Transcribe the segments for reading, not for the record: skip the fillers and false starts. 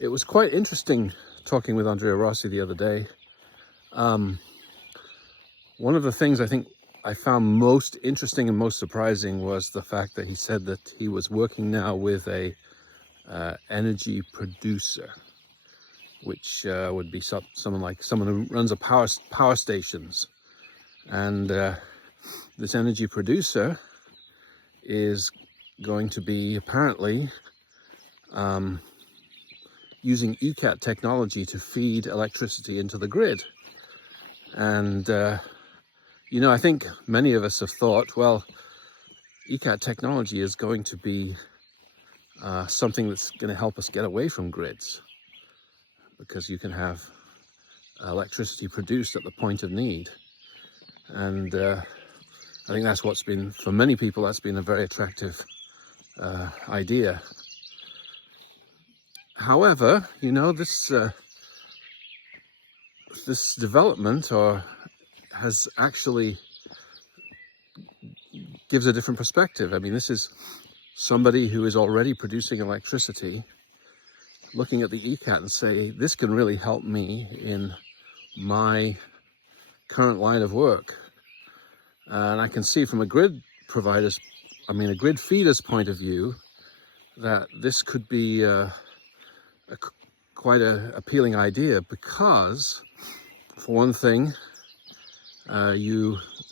It was quite interesting talking with Andrea Rossi the other day. One of the things I think I found most interesting and most surprising was the fact that he said that he was working now with a energy producer, which would be someone who runs a power stations. And this energy producer is going to be apparently using ECAT technology to feed electricity into the grid. And I think many of us have thought, well, ECAT technology is going to be something that's going to help us get away from grids, because you can have electricity produced at the point of need. And I think that's what's been, for many people, that's been a very attractive idea. However, this development has actually gives a different perspective. I mean, this is somebody who is already producing electricity, looking at the ECAT and say, this can really help me in my current line of work. And I can see from a grid feeder's point of view, that this could be quite an appealing idea, because for one thing,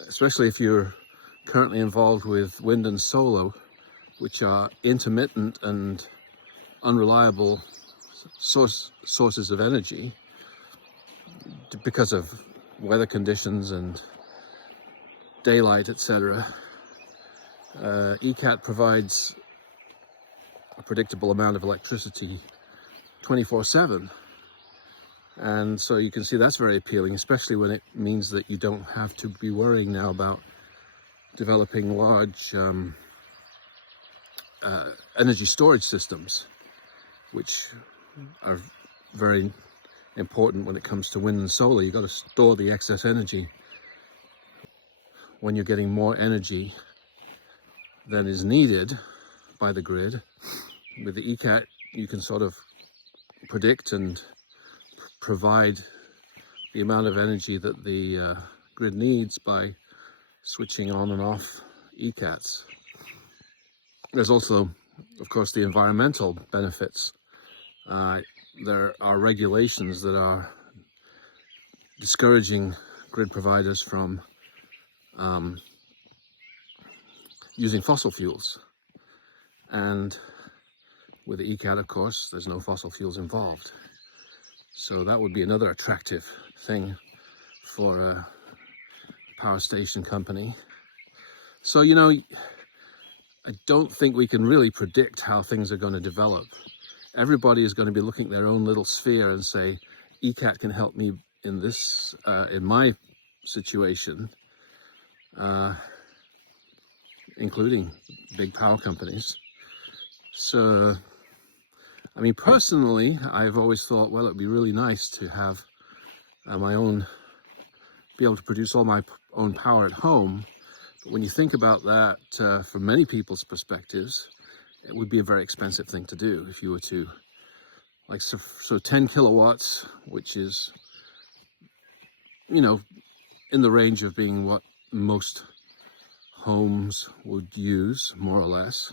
especially if you're currently involved with wind and solar, which are intermittent and unreliable sources of energy because of weather conditions and daylight, etc. ECAT provides a predictable amount of electricity 24/7. And so you can see that's very appealing, especially when it means that you don't have to be worrying now about developing large energy storage systems, which are very important when it comes to wind and solar. You've got to store the excess energy when you're getting more energy than is needed by the grid. With the ECAT, you can sort of predict and provide the amount of energy that the grid needs by switching on and off ECATs. There's also, of course, the environmental benefits. There are regulations that are discouraging grid providers from using fossil fuels. And with the ECAT, of course, there's no fossil fuels involved. So that would be another attractive thing for a power station company. So, I don't think we can really predict how things are going to develop. Everybody is going to be looking at their own little sphere and say, ECAT can help me in this, in my situation, including big power companies. So, I mean, personally, I've always thought, well, it'd be really nice to have be able to produce all my own power at home. But when you think about that, from many people's perspectives, it would be a very expensive thing to do if you were to, so 10 kilowatts, which is, in the range of being what most homes would use, more or less.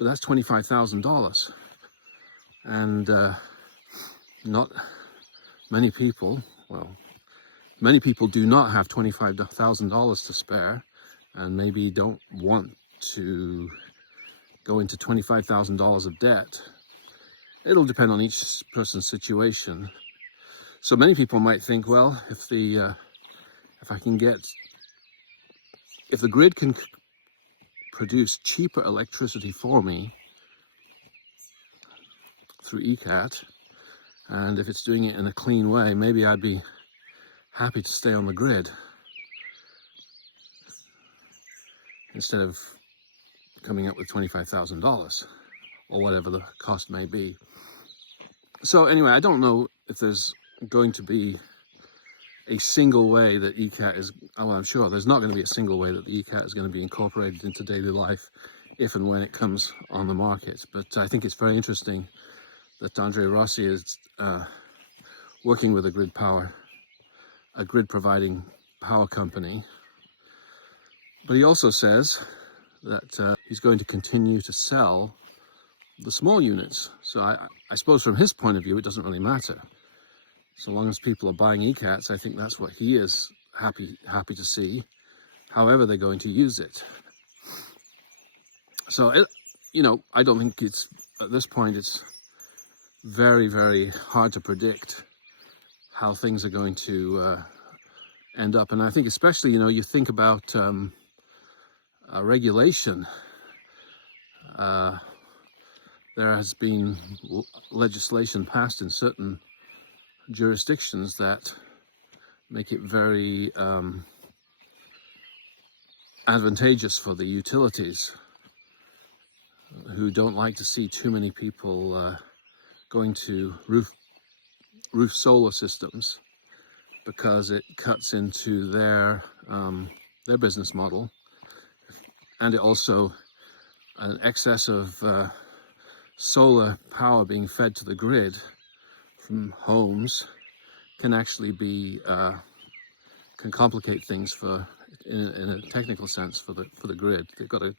But that's $25,000. And not many people, many people do not have $25,000 to spare, and maybe don't want to go into $25,000 of debt. It'll depend on each person's situation. So many people might think, well, if the grid can produce cheaper electricity for me through ECAT, and if it's doing it in a clean way, maybe I'd be happy to stay on the grid instead of coming up with $25,000 or whatever the cost may be. So anyway, I don't know if there's going to be a single way that ECAT is, well, I'm sure there's not going to be a single way that the ECAT is going to be incorporated into daily life if and when it comes on the market. But I think it's very interesting that Andrea Rossi is working with a grid providing power company. But he also says that he's going to continue to sell the small units. So I suppose from his point of view, it doesn't really matter. So long as people are buying ECATs, I think that's what he is happy to see, however they're going to use it. So, I don't think at this point, it's very, very hard to predict how things are going to end up. And I think especially, you think about regulation. There has been legislation passed in certain jurisdictions that make it very advantageous for the utilities, who don't like to see too many people going to roof solar systems, because it cuts into their business model, and it also, an excess of solar power being fed to the grid from homes can actually be can complicate things in a technical sense for the grid. They've got to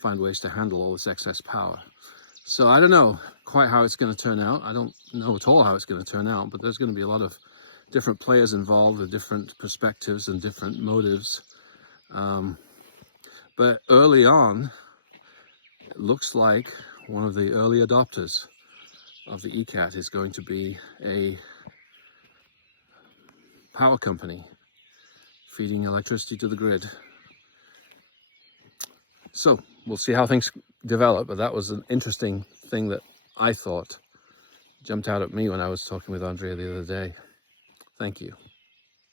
find ways to handle all this excess power. So I don't know quite how it's going to turn out. I don't know at all how it's going to turn out, but there's going to be a lot of different players involved with different perspectives and different motives. But early on, it looks like one of the early adopters of the ECAT is going to be a power company feeding electricity to the grid. So we'll see how things develop, but that was an interesting thing that I thought jumped out at me when I was talking with Andrea the other day. Thank you.